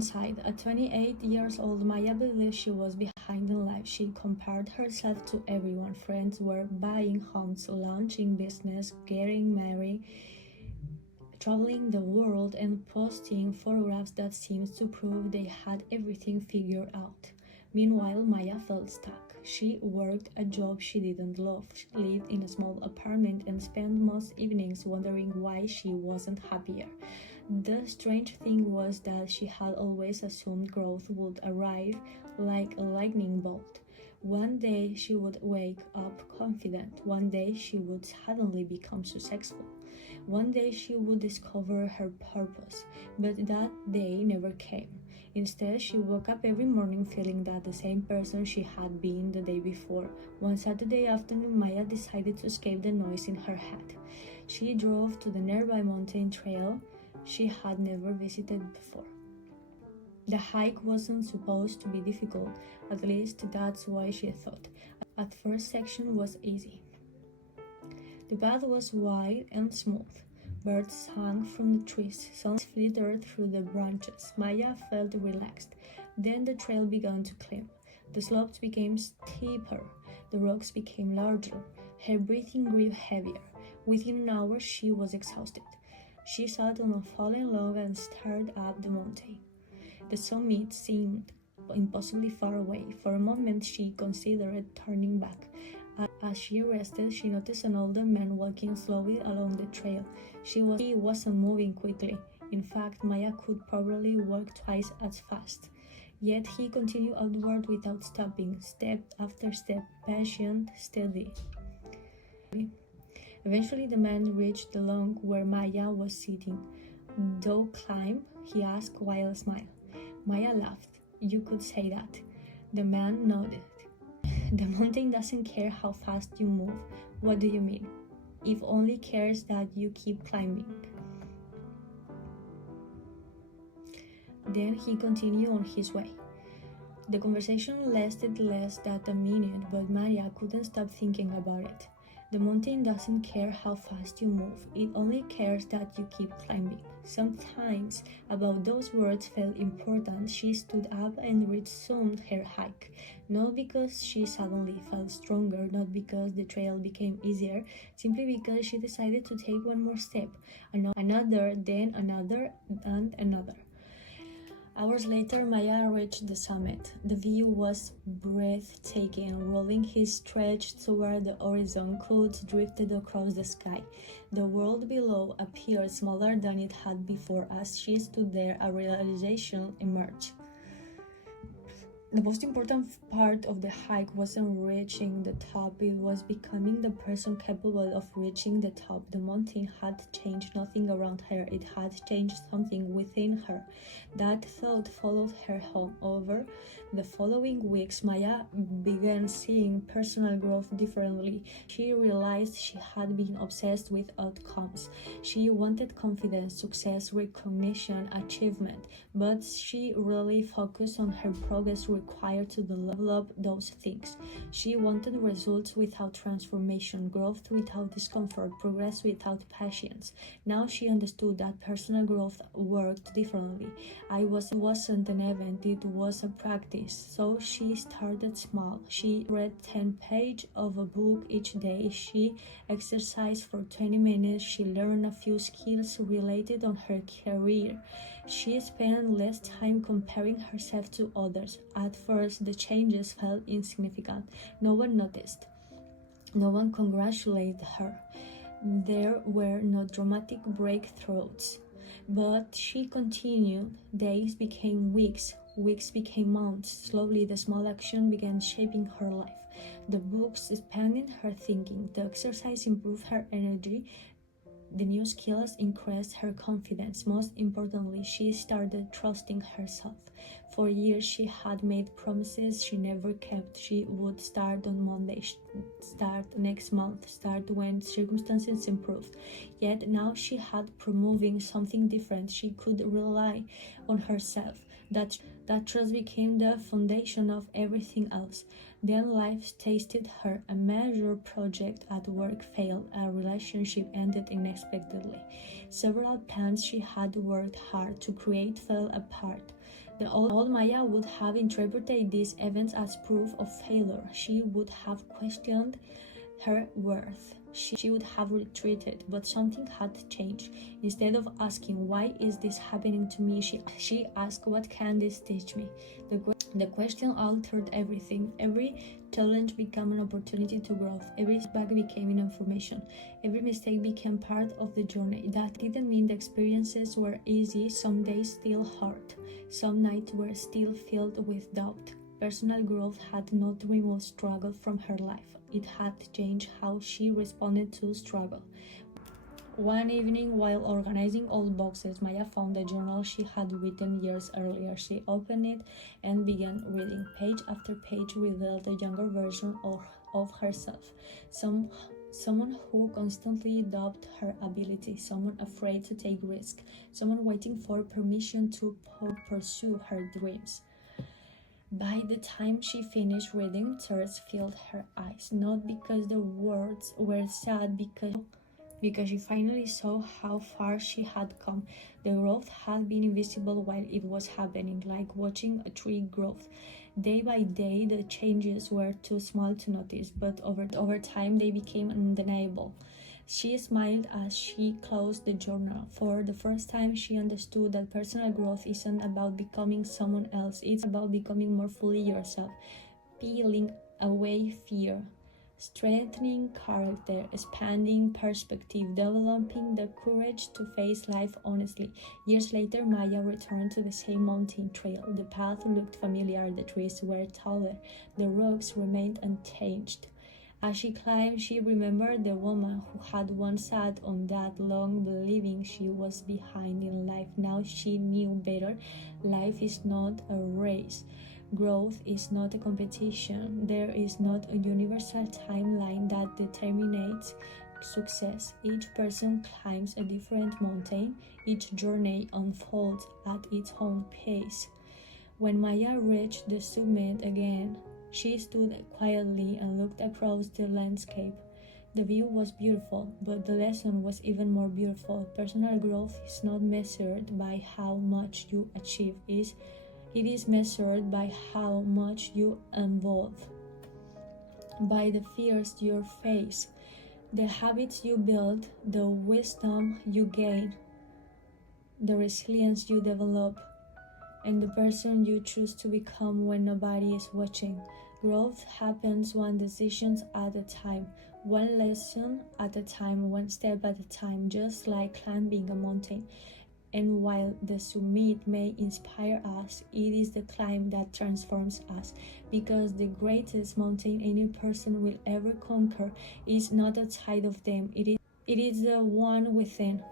inside. At 28 years old, Maya believed she was behind in life. She compared herself to everyone. Friends were buying homes, launching business, getting married, traveling the world, and posting photographs that seemed to prove they had everything figured out. Meanwhile, Maya felt stuck. She worked a job she didn't love, lived in a small apartment, and spent most evenings wondering why she wasn't happier. The strange thing was that she had always assumed growth would arrive like a lightning bolt. One day she would wake up confident. One day she would suddenly become successful. One day she would discover her purpose. But that day never came. Instead, she woke up every morning feeling that the same person she had been the day before. One Saturday afternoon, Maya decided to escape the noise in her head. She drove to the nearby mountain trail she had never visited before. The hike wasn't supposed to be difficult, at least that's why she thought. At first section was easy. The path was wide and smooth. Birds sang from the trees, sun flittered through the branches. Maya felt relaxed. Then the trail began to climb. The slopes became steeper. The rocks became larger. Her breathing grew heavier. Within an hour, she was exhausted. She sat on a fallen log and stared up the mountain. The summit seemed impossibly far away. For a moment, she considered turning back. As she rested, she noticed an older man walking slowly along the trail. He wasn't moving quickly. In fact, Maya could probably walk twice as fast. Yet he continued outward without stopping, step after step, patient, steady. Eventually, the man reached the log where Maya was sitting. "Do climb?" he asked while smiling. Maya laughed. "You could say that." The man nodded. "The mountain doesn't care how fast you move." "What do you mean?" "It only cares that you keep climbing." Then he continued on his way. The conversation lasted less than a minute, but Maya couldn't stop thinking about it. The mountain doesn't care how fast you move, it only cares that you keep climbing. Sometimes about those words felt important. She stood up and resumed her hike, not because she suddenly felt stronger, not because the trail became easier, simply because she decided to take one more step, another, then another, and another. Hours later, Maya reached the summit. The view was breathtaking. Rolling hills stretched toward the horizon, clouds drifted across the sky. The world below appeared smaller than it had before. As she stood there, a realization emerged. The most important part of the hike wasn't reaching the top, it was becoming the person capable of reaching the top. The mountain had changed nothing around her, it had changed something within her. That thought followed her home. Over the following weeks, Maya began seeing personal growth differently. She realized she had been obsessed with outcomes. She wanted confidence, success, recognition, achievement, but she really focused on her progress required to develop those things. She wanted results without transformation, growth without discomfort, progress without patience. Now she understood that personal growth worked differently. It wasn't an event, it was a practice. So she started small. She read 10 pages of a book each day. She exercised for 20 minutes. She learned a few skills related on her career. She spent less time comparing herself to others. At first, the changes felt insignificant. No one noticed. No one congratulated her. There were no dramatic breakthroughs. But she continued. Days became weeks. Weeks became months. Slowly, the small action began shaping her life. The books expanded her thinking. The exercise improved her energy. The new skills increased her confidence. Most importantly, she started trusting herself. For years, she had made promises she never kept. She would start on Monday, start next month, start when circumstances improved. Yet now she had promoving something different. She could rely on herself. That trust became the foundation of everything else. Then life tasted her. A major project at work failed. A relationship ended unexpectedly. Several plans she had worked hard to create fell apart. The old Maya would have interpreted these events as proof of failure. She would have questioned her worth. She would have retreated, but something had changed. Instead of asking, "Why is this happening to me?" she asked, "What can this teach me?" The question altered everything. Every challenge became an opportunity to grow. Every setback became an information. Every mistake became part of the journey. That didn't mean the experiences were easy. Some days still hurt. Some nights were still filled with doubt. Personal growth had not removed struggle from her life. It had changed how she responded to struggle. One evening, while organizing old boxes, Maya found a journal she had written years earlier. She opened it and began reading. Page after page revealed a younger version of herself. Someone who constantly doubted her ability, someone afraid to take risks, someone waiting for permission to pursue her dreams. By the time she finished reading, tears filled her eyes, not because the words were sad, because she finally saw how far she had come. The growth had been invisible while it was happening, like watching a tree grow. Day by day, the changes were too small to notice, but over time they became undeniable. She smiled as she closed the journal. For the first time, she understood that personal growth isn't about becoming someone else. It's about becoming more fully yourself, peeling away fear, strengthening character, expanding perspective, developing the courage to face life honestly. Years later, Maya returned to the same mountain trail. The path looked familiar, the trees were taller, the rocks remained unchanged. As she climbed, she remembered the woman who had once sat on that log believing she was behind in life. Now she knew better. Life is not a race. Growth is not a competition. There is not a universal timeline that determines success. Each person climbs a different mountain. Each journey unfolds at its own pace. When Maya reached the summit again, she stood quietly and looked across the landscape. The view was beautiful, but the lesson was even more beautiful. Personal growth is not measured by how much you achieve. It is measured by how much you evolve, by the fears you face, the habits you build, the wisdom you gain, the resilience you develop, and the person you choose to become when nobody is watching. Growth happens one decision at a time, one lesson at a time, one step at a time, just like climbing a mountain. And while the summit may inspire us, it is the climb that transforms us, because the greatest mountain any person will ever conquer is not outside of them, it is the one within.